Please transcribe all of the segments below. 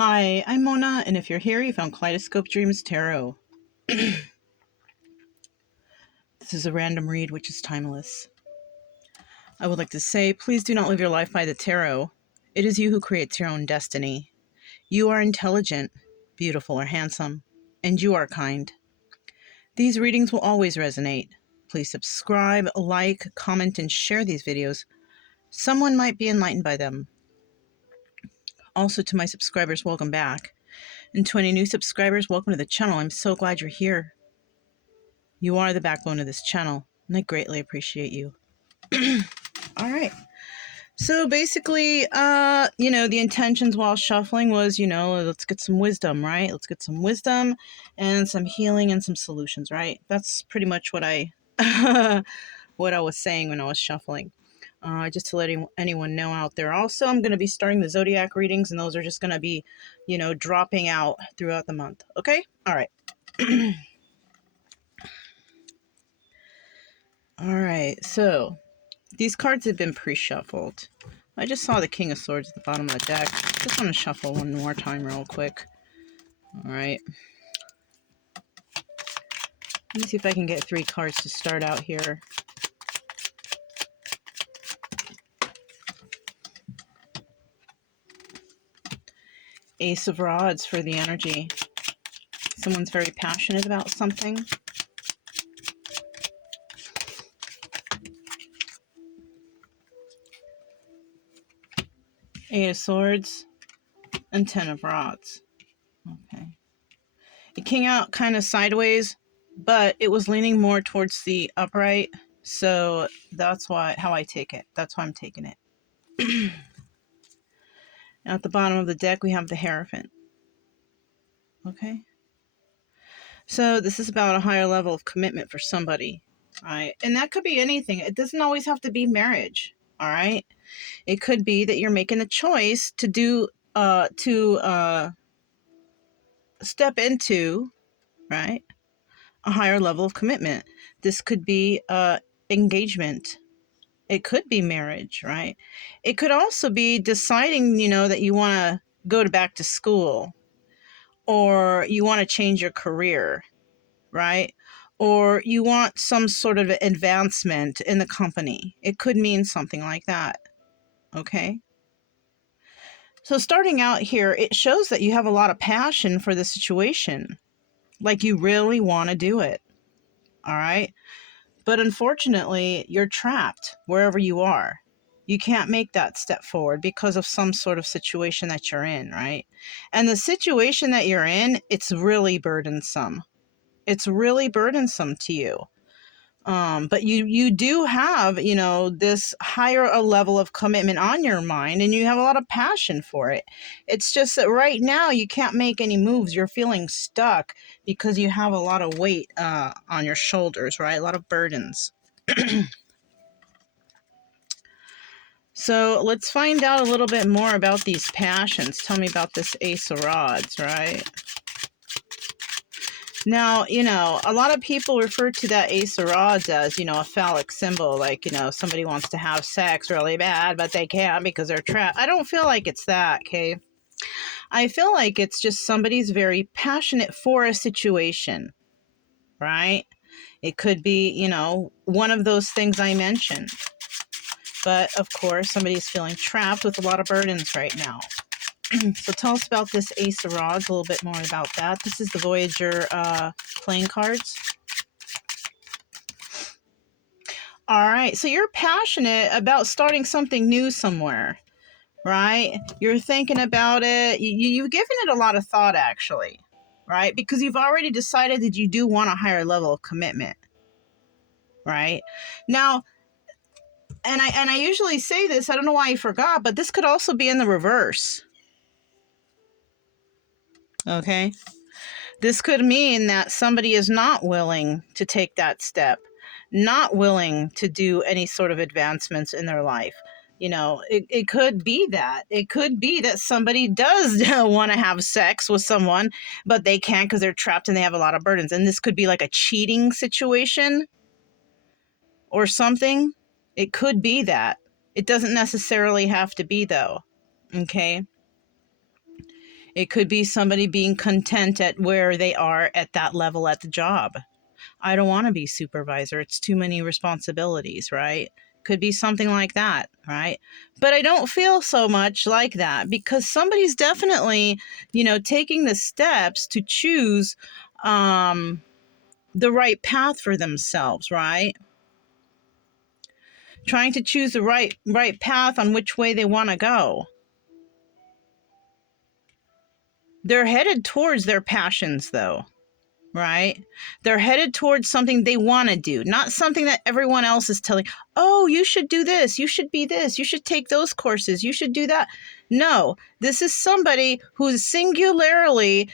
Hi, I'm Mona, and if you're here, you found Kaleidoscope Dreams Tarot. This is a random read, which is timeless. I would like to say, please do not live your life by the tarot. It is you who creates your own destiny. You are intelligent, beautiful, or handsome, and you are kind. These readings will always resonate. Please subscribe, like, comment, and share these videos. Someone might be enlightened by them. Also, to my subscribers, welcome back. And to any new subscribers, welcome to the channel. I'm so glad you're here. You are the backbone of this channel, and I greatly appreciate you. All right. So basically, the intentions while shuffling was, let's get some wisdom, right? Let's get some wisdom and some healing and some solutions, right? That's pretty much what I what I was saying when I was shuffling. Just to let anyone know out there. Also, I'm going to be starting the zodiac readings, and those are just going to be, dropping out throughout the month. Okay? All right. All right. So these cards have been pre-shuffled. I just saw the King of Swords at the bottom of the deck. Just want to shuffle one more time real quick. All right. Let me see if I can get 3 cards to start out here. Ace of Rods for the energy. Someone's very passionate about something. Eight of Swords and 10 of Rods. Okay. It came out kind of sideways, but it was leaning more towards the upright. So that's how I take it. That's why I'm taking it. At the bottom of the deck, we have the Hierophant. Okay. So this is about a higher level of commitment for somebody. All right. And that could be anything. It doesn't always have to be marriage. All right. It could be that you're making a choice to step into, right, a higher level of commitment. This could be engagement. It could be marriage, right? It could also be deciding, that you want to go back to school, or you want to change your career, right? Or you want some sort of advancement in the company. It could mean something like that, okay? So starting out here, it shows that you have a lot of passion for the situation. Like you really want to do it, all right? But unfortunately, you're trapped wherever you are. You can't make that step forward because of some sort of situation that you're in, right? And the situation that you're in, it's really burdensome. It's really burdensome to you. But you do have, this higher level of commitment on your mind, and you have a lot of passion for it. It's just that right now you can't make any moves. You're feeling stuck because you have a lot of weight on your shoulders, right? A lot of burdens. So let's find out a little bit more about these passions. Tell me about this Ace of Rods, right? Now, a lot of people refer to that Ace of Rods as, a phallic symbol. Like, somebody wants to have sex really bad, but they can't because they're trapped. I don't feel like it's that, okay? I feel like it's just somebody's very passionate for a situation, right? It could be, one of those things I mentioned. But, of course, somebody's feeling trapped with a lot of burdens right now. So tell us about this Ace of Rods, a little bit more about that. This is the Voyager playing cards. All right, so you're passionate about starting something new somewhere, right? You're thinking about it. You've given it a lot of thought, actually, right? Because you've already decided that you do want a higher level of commitment, right? Now, and I usually say this, I don't know why I forgot, but this could also be in the reverse. Okay? This could mean that somebody is not willing to take that step, not willing to do any sort of advancements in their life. It could be that. It could be that somebody does want to have sex with someone, but they can't because they're trapped and they have a lot of burdens. And this could be like a cheating situation or something. It could be that. It doesn't necessarily have to be, though. Okay? It could be somebody being content at where they are at that level at the job. I don't want to be supervisor. It's too many responsibilities, right? Could be something like that, right? But I don't feel so much like that because somebody's definitely, taking the steps to choose the right path for themselves, right? Trying to choose the right path on which way they want to go. They're headed towards their passions, though, right? They're headed towards something they want to do, not something that everyone else is telling, oh, you should do this, you should be this, you should take those courses, you should do that. No, this is somebody who's singularly,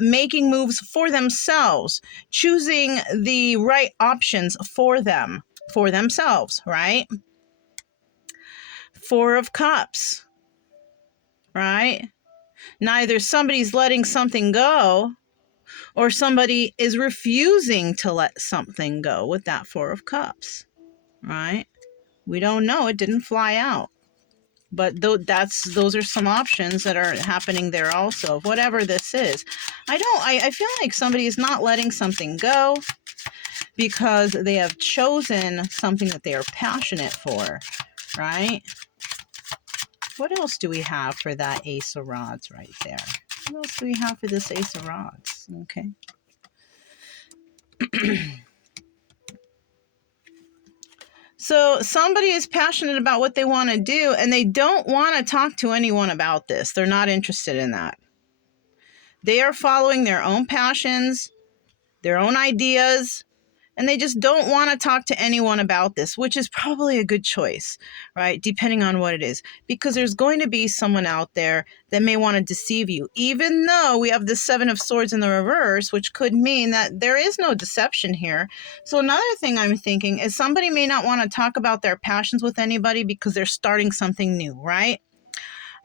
making moves for themselves, choosing the right options for themselves, right? Four of Cups, right? Neither somebody's letting something go or somebody is refusing to let something go with that Four of Cups, right? We don't know. It didn't fly out. But those are some options that are happening there also. Whatever this is, I feel like somebody is not letting something go because they have chosen something that they are passionate for, right? What else do we have for that Ace of Rods right there? What else do we have for this Ace of Rods? Okay. So somebody is passionate about what they want to do and they don't want to talk to anyone about this. They're not interested in that. They are following their own passions, their own ideas, and they just don't want to talk to anyone about this, which is probably a good choice, right? Depending on what it is, because there's going to be someone out there that may want to deceive you, even though we have the Seven of Swords in the reverse, which could mean that there is no deception here. So another thing I'm thinking is somebody may not want to talk about their passions with anybody because they're starting something new, right?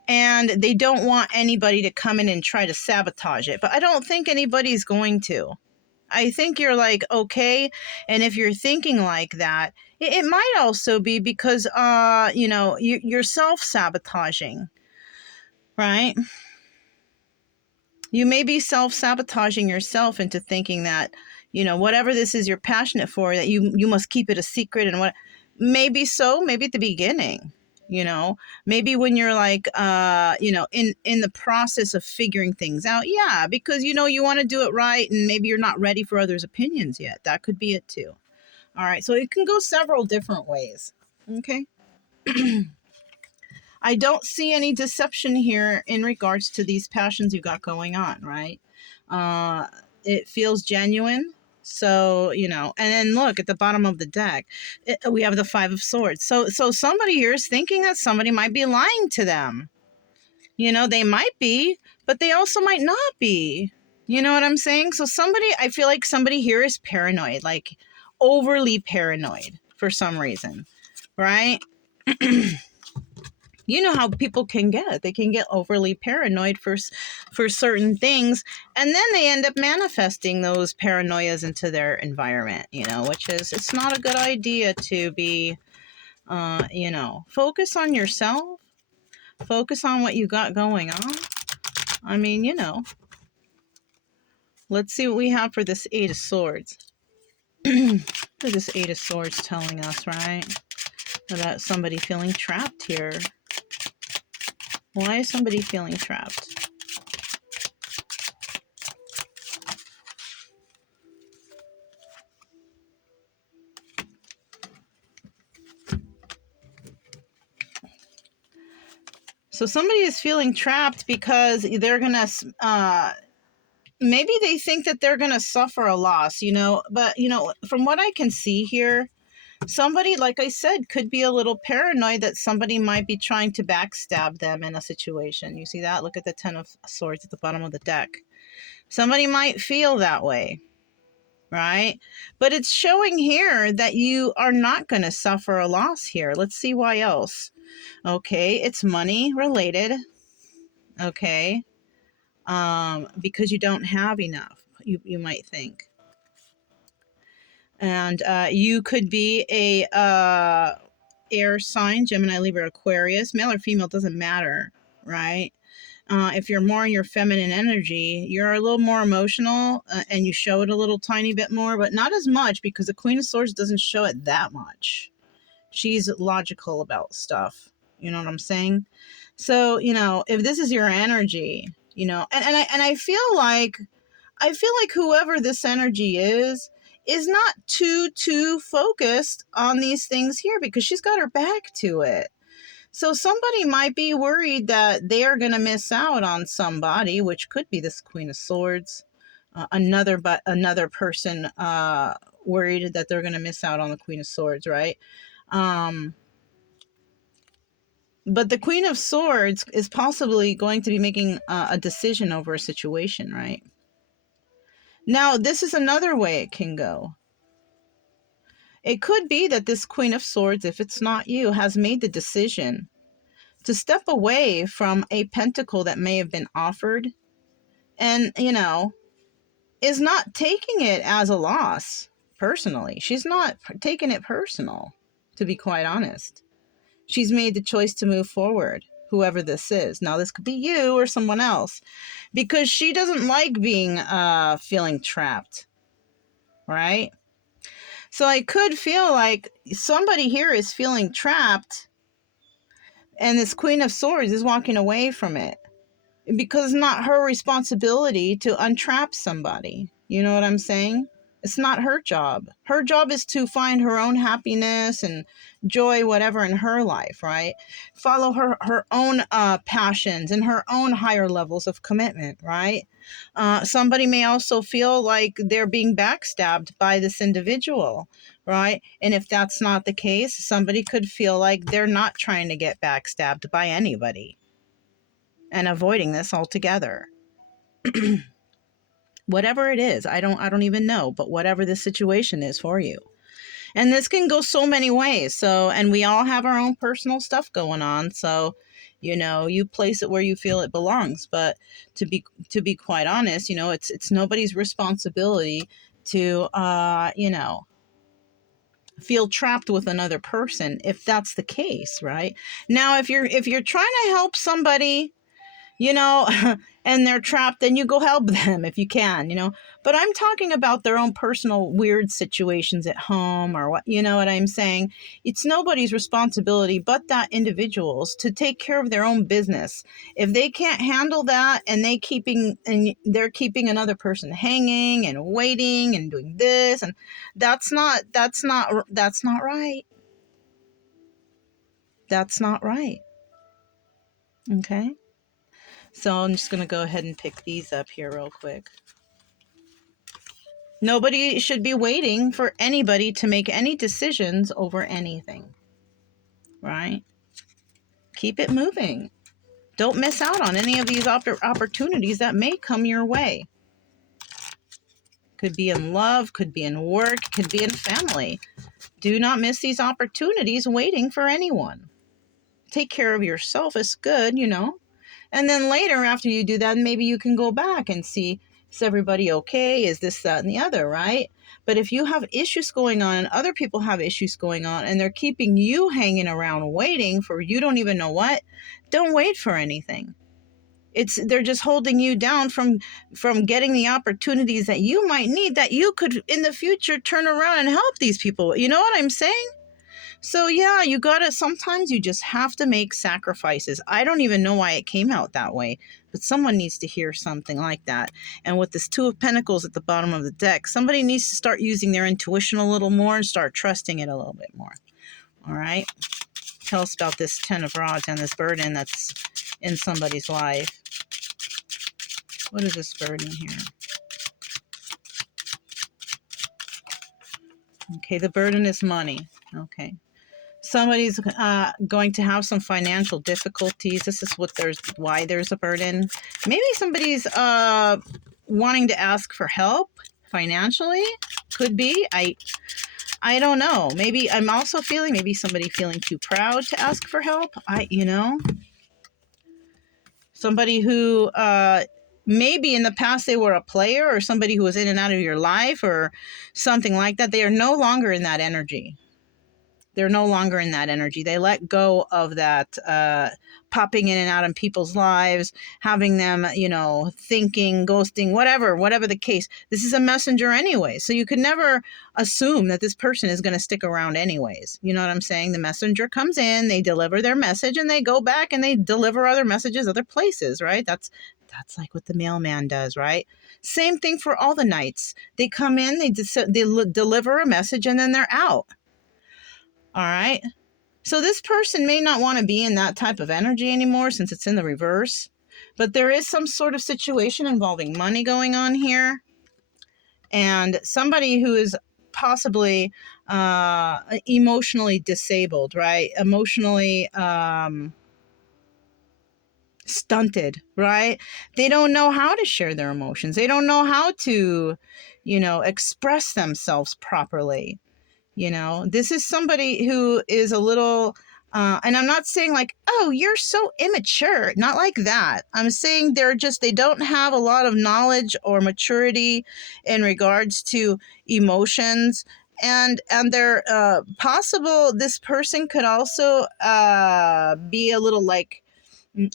And they don't want anybody to come in and try to sabotage it. But I don't think anybody's going to. I think you're like, okay. And if you're thinking like that, it might also be because, you're self-sabotaging, right? You may be self-sabotaging yourself into thinking that, whatever this is you're passionate for, that you must keep it a secret. And what, maybe so, maybe at the beginning, maybe when you're like, in the process of figuring things out. Yeah, because, you want to do it right. And maybe you're not ready for others' opinions yet. That could be it too. All right. So it can go several different ways. Okay. I don't see any deception here in regards to these passions you got going on, right? It feels genuine. So, and then look at the bottom of the deck. We have the Five of Swords. So somebody here is thinking that somebody might be lying to them. They might be, but they also might not be. You know what I'm saying? So I feel like somebody here is paranoid, like overly paranoid for some reason, right? You know how people can get. They can get overly paranoid for certain things, and then they end up manifesting those paranoias into their environment, which is, it's not a good idea to be, focus on yourself, focus on what you got going on. I mean, let's see what we have for this Eight of Swords. What is this Eight of Swords telling us, right? About somebody feeling trapped here. Why is somebody feeling trapped? So somebody is feeling trapped because they're going to, maybe they think that they're going to suffer a loss, but, from what I can see here, somebody, like I said, could be a little paranoid that somebody might be trying to backstab them in a situation. You see that? Look at the Ten of Swords at the bottom of the deck. Somebody might feel that way, right? But it's showing here that you are not going to suffer a loss here. Let's see why else. Okay, it's money related. Okay, because you don't have enough, you might think. And you could be a air sign, Gemini, Libra, Aquarius, male or female, doesn't matter, right? If you're more in your feminine energy, you're a little more emotional, and you show it a little tiny bit more, but not as much, because the Queen of Swords doesn't show it that much. She's logical about stuff. You know what I'm saying? So, if this is your energy, and I feel like whoever this energy is not too focused on these things here, because she's got her back to it. So somebody might be worried that they are going to miss out on somebody, which could be this Queen of Swords. Another person worried that they're going to miss out on the Queen of Swords, right? But the Queen of Swords is possibly going to be making a decision over a situation, right? Now, this is another way it can go. It could be that this Queen of Swords, if it's not you, has made the decision to step away from a pentacle that may have been offered, and, is not taking it as a loss personally. She's not taking it personal, to be quite honest. She's made the choice to move forward, whoever this is. Now, this could be you or someone else, because she doesn't like being feeling trapped, right? So I could feel like somebody here is feeling trapped, and this Queen of Swords is walking away from it, because it's not her responsibility to untrap somebody. You know what I'm saying? It's not her job. Her job is to find her own happiness and joy, whatever, in her life, right? Follow her own passions and her own higher levels of commitment, right? Somebody may also feel like they're being backstabbed by this individual, right? And if that's not the case, somebody could feel like they're not trying to get backstabbed by anybody and avoiding this altogether. Whatever it is, I don't even know, but whatever the situation is for you. And this can go so many ways. So, and we all have our own personal stuff going on. So, you place it where you feel it belongs. But to be quite honest, it's nobody's responsibility to feel trapped with another person, if that's the case, right? Now, if you're trying to help somebody, and they're trapped, then you go help them if you can, But I'm talking about their own personal weird situations at home, or what, you know what I'm saying? It's nobody's responsibility but that individual's to take care of their own business. If they can't handle that, and they're keeping another person hanging and waiting and doing this, and that's not right. That's not right. Okay. So I'm just going to go ahead and pick these up here real quick. Nobody should be waiting for anybody to make any decisions over anything, right? Keep it moving. Don't miss out on any of these opportunities that may come your way. Could be in love, could be in work, could be in family. Do not miss these opportunities waiting for anyone. Take care of yourself. It's good, And then later, after you do that, maybe you can go back and see, is everybody okay? Is this, that, and the other, right? But if you have issues going on and other people have issues going on, and they're keeping you hanging around waiting for you don't even know what, don't wait for anything. They're just holding you down from getting the opportunities that you might need, that you could in the future turn around and help these people. You know what I'm saying? So yeah, sometimes you just have to make sacrifices. I don't even know why it came out that way, but someone needs to hear something like that. And with this Two of Pentacles at the bottom of the deck, somebody needs to start using their intuition a little more and start trusting it a little bit more. All right. Tell us about this Ten of Rods and this burden that's in somebody's life. What is this burden here? Okay, the burden is money. Okay. Somebody's going to have some financial difficulties. This is why there's a burden. Maybe somebody's wanting to ask for help financially. Could be. I don't know. Maybe I'm also feeling maybe somebody feeling too proud to ask for help. Somebody who maybe in the past they were a player, or somebody who was in and out of your life or something like that. They are no longer in that energy. They're no longer in that energy. They let go of that popping in and out in people's lives, having them, thinking, ghosting, whatever the case. This is a messenger anyway. So you could never assume that this person is going to stick around anyways. You know what I'm saying? The messenger comes in, they deliver their message, and they go back and they deliver other messages other places, right? That's like what the mailman does, right? Same thing for all the knights. They come in, they deliver a message, and then they're out. All right. So this person may not want to be in that type of energy anymore since it's in the reverse, but there is some sort of situation involving money going on here, and somebody who is possibly emotionally disabled, right? Emotionally stunted, right? They don't know how to share their emotions. They don't know how to, express themselves properly. This is somebody who is a little, and I'm not saying like, oh, you're so immature. Not like that. I'm saying they don't have a lot of knowledge or maturity in regards to emotions. And they're possible, this person could also be a little like,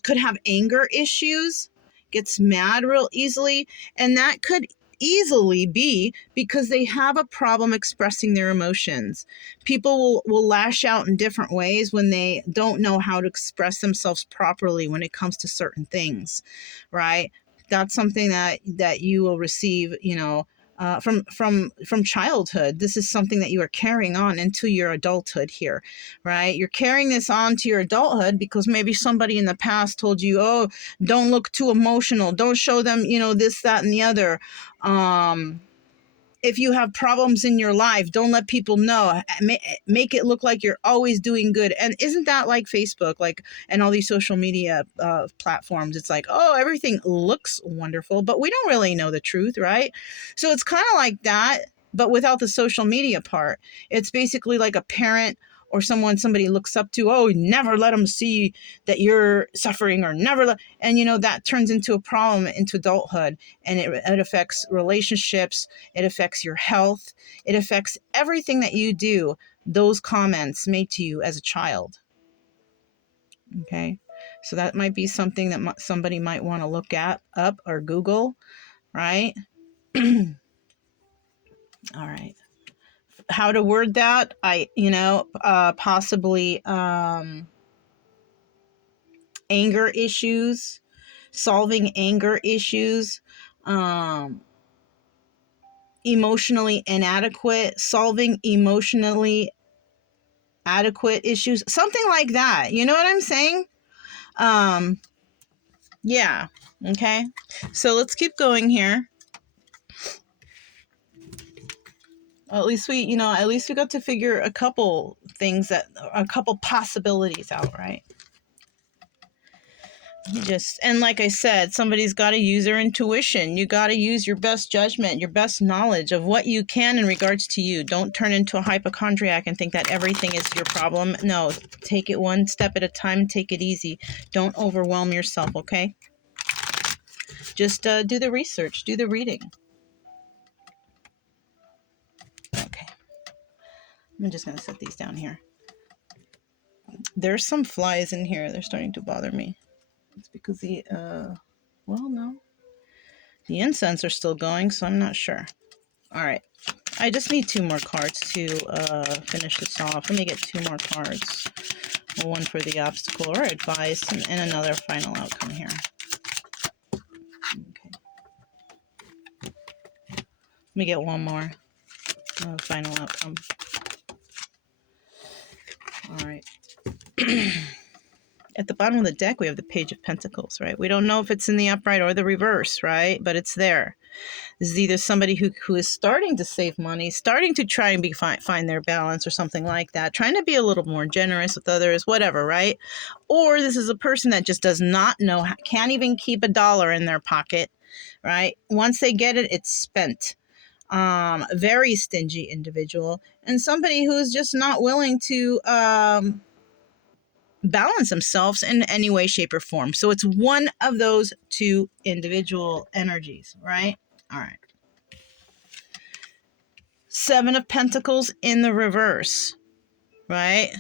could have anger issues, gets mad real easily, and that could easily be because they have a problem expressing their emotions. People will lash out in different ways when they don't know how to express themselves properly when it comes to certain things, right? That's something that you will receive, from childhood. This is something that you are carrying on into your adulthood here, right? You're carrying this on to your adulthood because maybe somebody in the past told you, oh, don't look too emotional, don't show them, this, that, and the other. If you have problems in your life, don't let people know. Make it look like you're always doing good. And isn't that like Facebook, like, and all these social media platforms? It's like, oh, everything looks wonderful, but we don't really know the truth, right? So it's kind of like that, but without the social media part. It's basically like a parent or somebody looks up to, oh, never let them see that you're suffering, or never let, and that turns into a problem into adulthood, and it affects relationships, it affects your health, it affects everything that you do, those comments made to you as a child. Okay, so that might be something that somebody might want to look up or Google, right? All right, how to word that, possibly anger issues, solving anger issues, emotionally inadequate, solving emotionally adequate issues, something like that. You know what I'm saying? Yeah. Okay. So let's keep going here. Well, at least we got to figure a couple possibilities out, right? And like I said, somebody's got to use their intuition. You got to use your best judgment, your best knowledge of what you can in regards to you. Don't turn into a hypochondriac and think that everything is your problem. No, take it one step at a time. Take it easy. Don't overwhelm yourself, okay? Just do the research, do the reading. Okay. I'm just going to set these down here. There's some flies in here. They're starting to bother me. It's because no. The incense are still going, so I'm not sure. All right. I just need 2 more cards to finish this off. Let me get 2 more cards. One for the obstacle or advice, and another final outcome here. Okay. Let me get one more final outcome. All right. At the bottom of the deck, we have the Page of Pentacles, right? We don't know if it's in the upright or the reverse, right? But it's there. This is either somebody who is starting to save money, starting to try and find their balance or something like that, trying to be a little more generous with others, whatever, right? Or this is a person that just does not know, can't even keep $1 in their pocket, right? Once they get it, it's spent. Very stingy individual, and somebody who is just not willing to balance themselves in any way, shape, or form. So it's one of those 2 individual energies, right? All right. 7 of Pentacles in the reverse. right?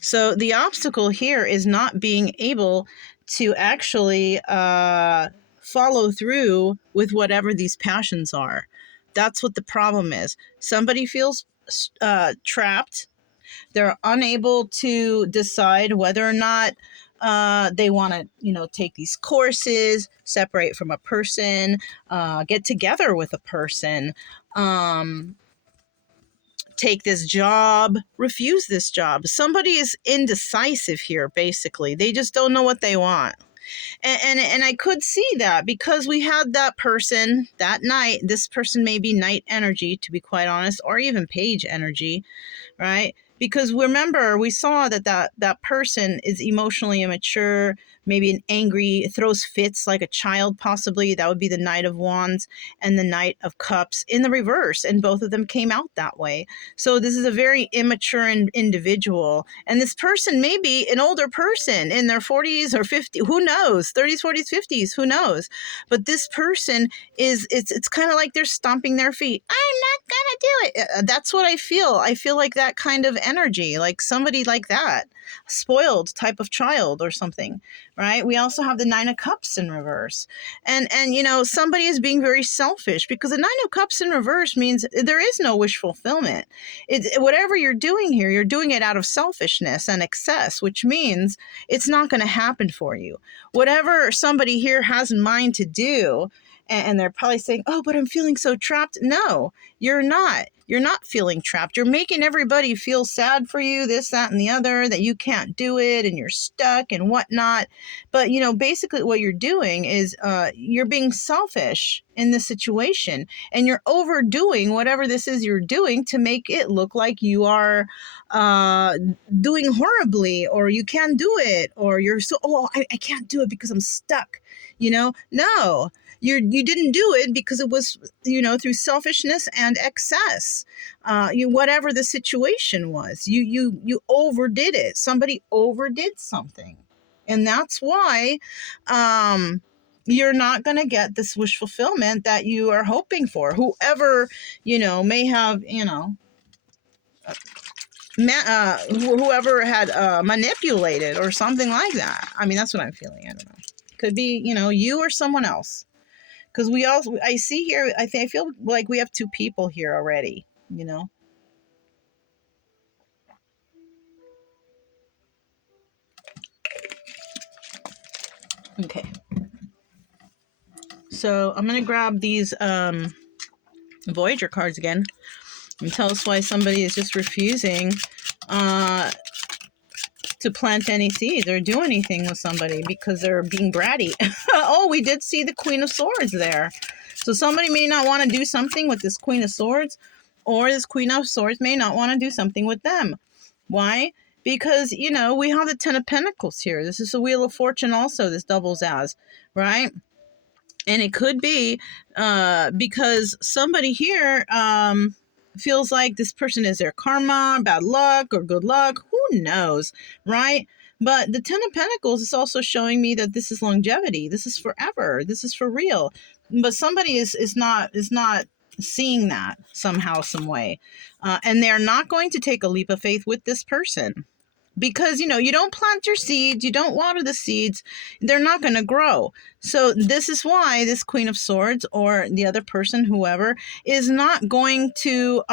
So the obstacle here is not being able to actually follow through with whatever these passions are. That's what the problem is. Somebody feels trapped. They're unable to decide whether or not they want to, take these courses, separate from a person, get together with a person, take this job, refuse this job. Somebody is indecisive here, basically. They just don't know what they want. And I could see that because we had that person that night. This person may be night energy, to be quite honest, or even page energy, right? Because remember, we saw that person is emotionally immature, maybe an angry, throws fits like a child, possibly. That would be the Knight of Wands and the Knight of Cups in the reverse, and both of them came out that way. So this is a very immature individual, and this person may be an older person in their 40s or 50s, who knows, 30s, 40s, 50s, who knows. But this person it's kind of like they're stomping their feet. I'm not gonna do it. That's what I feel. I feel like that kind of energy, like somebody like that, spoiled type of child or something, right? We also have the Nine of Cups in reverse, and somebody is being very selfish, because the Nine of Cups in reverse means there is no wish fulfillment. Whatever you're doing here, you're doing it out of selfishness and excess, which means it's not going to happen for you. Whatever somebody here has in mind to do, and they're probably saying, oh, but I'm feeling so trapped. No, you're not. You're not feeling trapped. You're making everybody feel sad for you, this, that, and the other, that you can't do it and you're stuck and whatnot. But, basically what you're doing is you're being selfish in this situation, and you're overdoing whatever this is you're doing to make it look like you are uh, doing horribly, or you can't do it, or you're so, I can't do it because I'm stuck. No, you didn't do it because it was through selfishness and excess. Whatever the situation was, you overdid it. Somebody overdid something, and that's why you're not going to get this wish fulfillment that you are hoping for. Whoever may have whoever had manipulated or something like that. I mean, that's what I'm feeling. I don't know. Could be you or someone else. Because I see here, I feel like we have two people here already. Okay. So I'm going to grab these Voyager cards again and tell us why somebody is just refusing uh, to plant any seeds or do anything with somebody because they're being bratty. Oh, we did see the Queen of Swords there. So somebody may not want to do something with this Queen of Swords, or this Queen of Swords may not want to do something with them. Why? Because, we have the Ten of Pentacles here. This is the Wheel of Fortune also, this doubles as, right? And it could be because somebody here feels like this person is their karma, bad luck, or good luck. Who knows, right? But the Ten of Pentacles is also showing me that this is longevity. This is forever. This is for real. But somebody is not seeing that somehow, some way, and they're not going to take a leap of faith with this person. Because you don't plant your seeds, you don't water the seeds, they're not going to grow. So this is why this Queen of Swords, or the other person, whoever, is not going to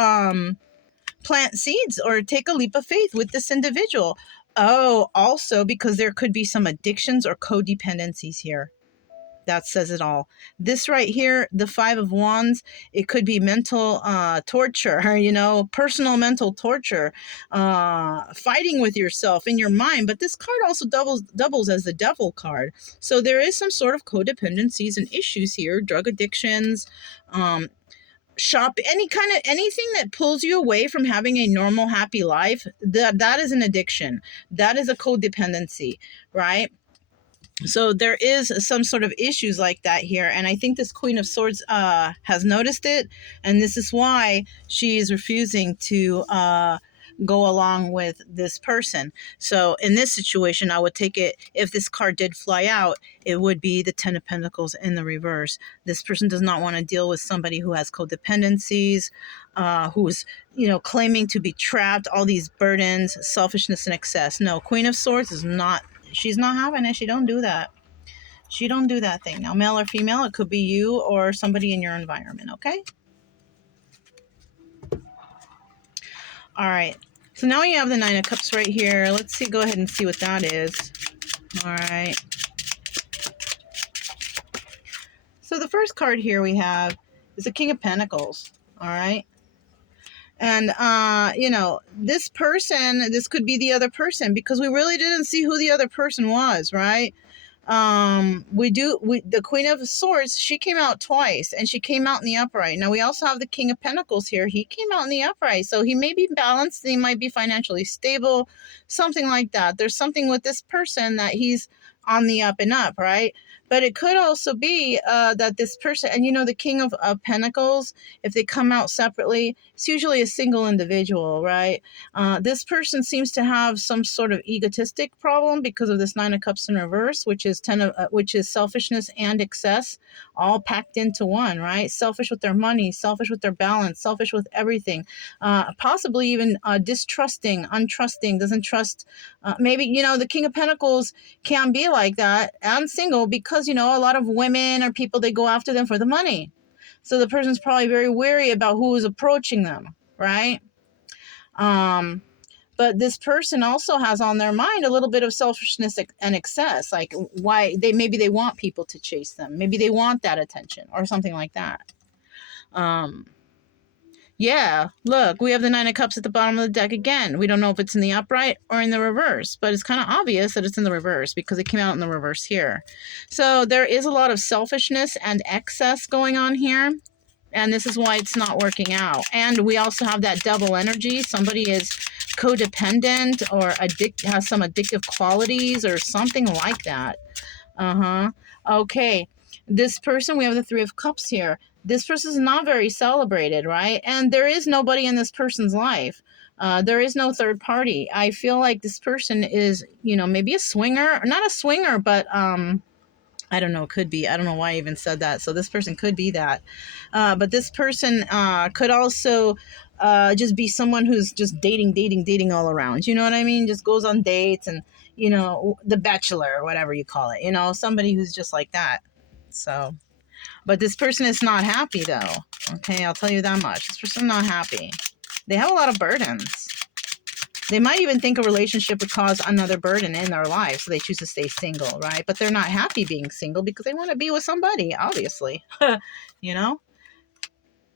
plant seeds or take a leap of faith with this individual. Oh, also because there could be some addictions or codependencies here. That says it all. This right here, the Five of Wands, it could be mental torture, personal mental torture, fighting with yourself in your mind. But this card also doubles as the Devil card. So there is some sort of codependencies and issues here, drug addictions, anything that pulls you away from having a normal, happy life. That is an addiction. That is a codependency, right? So there is some sort of issues like that here, and I think this Queen of Swords has noticed it, and this is why she is refusing to go along with this person. So in this situation, I would take it, if this card did fly out, it would be the Ten of Pentacles in the reverse. This person does not want to deal with somebody who has codependencies, who's, claiming to be trapped, all these burdens, selfishness and excess. No, Queen of Swords is not, she's not having it. She don't do that. She don't do that thing. Now, male or female, it could be you or somebody in your environment, okay? All right. So now you have the Nine of Cups right here. Let's see, go ahead and see what that is. All right. So the first card here we have is the King of Pentacles. All right. And, this person, this could be the other person because we really didn't see who the other person was, right? The Queen of Swords, she came out twice and she came out in the upright. Now we also have the King of Pentacles here. He came out in the upright, so he may be balanced, he might be financially stable, something like that. There's something with this person that he's on the up and up, right? But it could also be that this person, and the King of Pentacles, if they come out separately, it's usually a single individual, right? This person seems to have some sort of egotistic problem because of this Nine of Cups in reverse, which is which is selfishness and excess, all packed into one, right? Selfish with their money, selfish with their balance, selfish with everything. Possibly even distrusting, untrusting, doesn't trust. Maybe the King of Pentacles can be like that and single because a lot of women or people, they go after them for the money. So the person's probably very wary about who is approaching them, right? But this person also has on their mind a little bit of selfishness and excess, like why maybe they want people to chase them, maybe they want that attention or something like that. Yeah, look, we have the Nine of Cups at the bottom of the deck again. We don't know if it's in the upright or in the reverse, but it's kind of obvious that it's in the reverse because it came out in the reverse here. So there is a lot of selfishness and excess going on here, and this is why it's not working out. And we also have that double energy. Somebody is codependent or has some addictive qualities or something like that. Okay. This person, we have the Three of Cups here. This person is not very celebrated, right? And there is nobody in this person's life. There is no third party. I feel like this person is, maybe a swinger, not a swinger, but I don't know, could be. I don't know why I even said that. So this person could be that. But this person could also just be someone who's just dating all around. You know what I mean? Just goes on dates and, the bachelor or whatever you call it. Somebody who's just like that. So, but this person is not happy though. Okay, I'll tell you that much. This person is not happy. They have a lot of burdens. They might even think a relationship would cause another burden in their life, so they choose to stay single, right? But they're not happy being single because they want to be with somebody, obviously.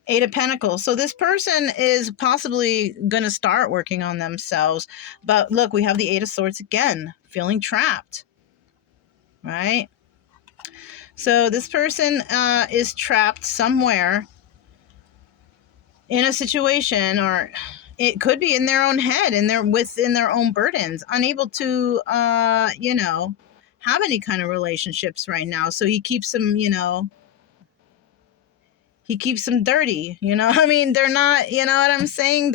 Eight of Pentacles. So this person is possibly going to start working on themselves. But look, we have the Eight of Swords again, feeling trapped, right? So this person is trapped somewhere in a situation, or it could be in their own head, within their own burdens, unable to, have any kind of relationships right now. So he keeps them, he keeps them dirty. I mean, they're not, you know what I'm saying?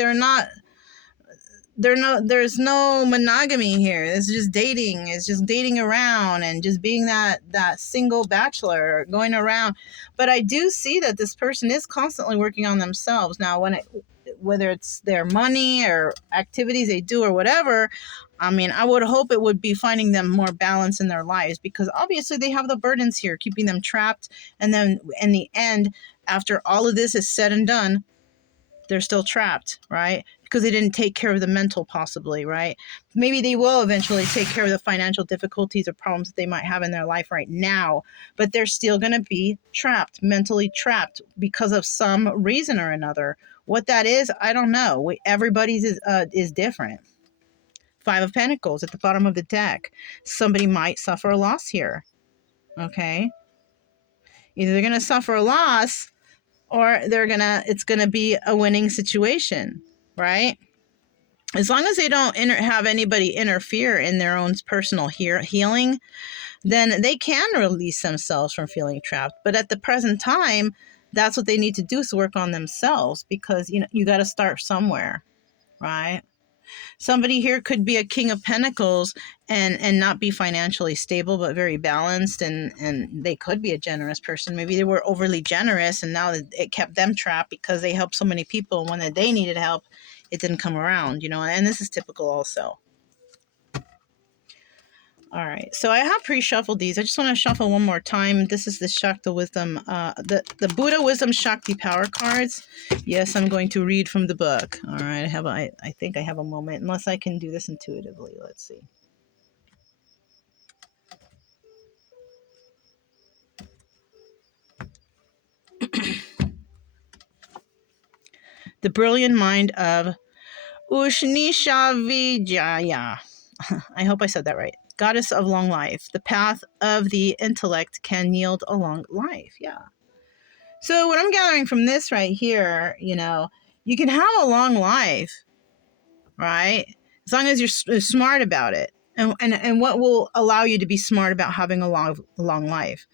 There's no monogamy here. It's just dating. It's just dating around and just being that single bachelor going around. But I do see that this person is constantly working on themselves. Now, whether it's their money or activities they do or whatever, I mean, I would hope it would be finding them more balance in their lives, because obviously they have the burdens here, keeping them trapped. And then in the end, after all of this is said and done, they're still trapped, right? Because they didn't take care of the mental, possibly, right? Maybe they will eventually take care of the financial difficulties or problems that they might have in their life right now, but they're still going to be trapped, mentally trapped, because of some reason or another. What that is, I don't know. Everybody's is different. Five of Pentacles at the bottom of the deck. Somebody might suffer a loss here, okay? Either they're going to suffer a loss, or it's gonna be a winning situation, right? As long as they don't have anybody interfere in their own personal healing, then they can release themselves from feeling trapped. But at the present time, that's what they need to do, is work on themselves, because you got to start somewhere, right? Somebody here could be a King of Pentacles and not be financially stable, but very balanced, and they could be a generous person. Maybe they were overly generous, and now it kept them trapped because they helped so many people, and when they needed help, it didn't come around, and this is typical also. All right, so I have pre-shuffled these. I just want to shuffle one more time. This is the Shakti Wisdom, the Buddha Wisdom Shakti Power cards. Yes, I'm going to read from the book. All right, I think I have a moment, unless I can do this intuitively. Let's see. The Brilliant Mind of Ushnisha Vijaya. I hope I said that right. Goddess of long life. The path of the intellect can yield a long life. Yeah. So what I'm gathering from this right here, you can have a long life, right? As long as you're smart about it. And what will allow you to be smart about having a long life?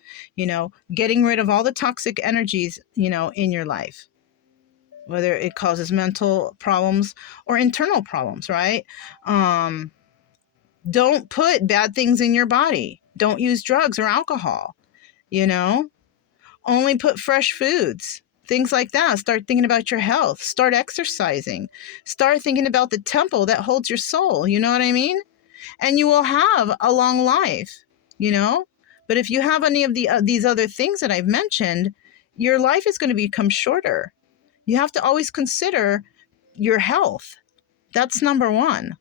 Getting rid of all the toxic energies, in your life, whether it causes mental problems or internal problems, right? Don't put bad things in your body. Don't use drugs or alcohol, only put fresh foods, things like that. Start thinking about your health. Start exercising. Start thinking about the temple that holds your soul. You know what I mean? And you will have a long life, But if you have any of these other things that I've mentioned, your life is going to become shorter. You have to always consider your health. That's number one,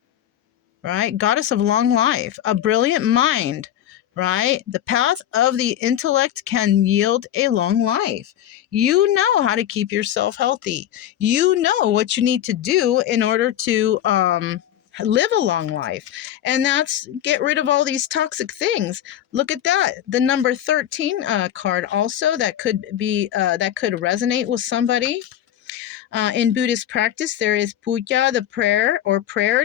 right? Goddess of long life, a brilliant mind, right? The path of the intellect can yield a long life. You know how to keep yourself healthy. You know what you need to do in order to live a long life. And that's get rid of all these toxic things. Look at that. The number 13 card also that could resonate with somebody. In Buddhist practice, there is puja, the prayer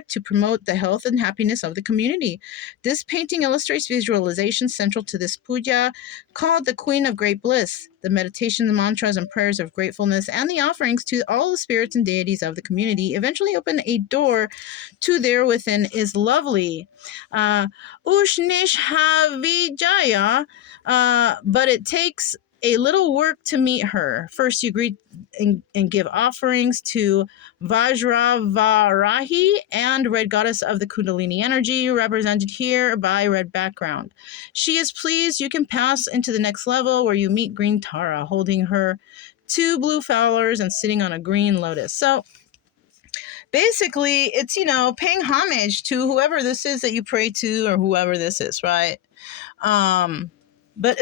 to promote the health and happiness of the community. This painting illustrates visualization central to this puja, called the Queen of Great Bliss. The meditation, the mantras, and prayers of gratefulness, and the offerings to all the spirits and deities of the community eventually open a door to their within is lovely. Ushnish Havijaya, but it takes a little work to meet her. First, you greet and give offerings to Vajravarahi and Red Goddess of the Kundalini energy, represented here by red background. She is pleased you can pass into the next level where you meet Green Tara, holding her 2 blue flowers and sitting on a green lotus. So basically, it's, paying homage to whoever this is that you pray to, or whoever this is, right? But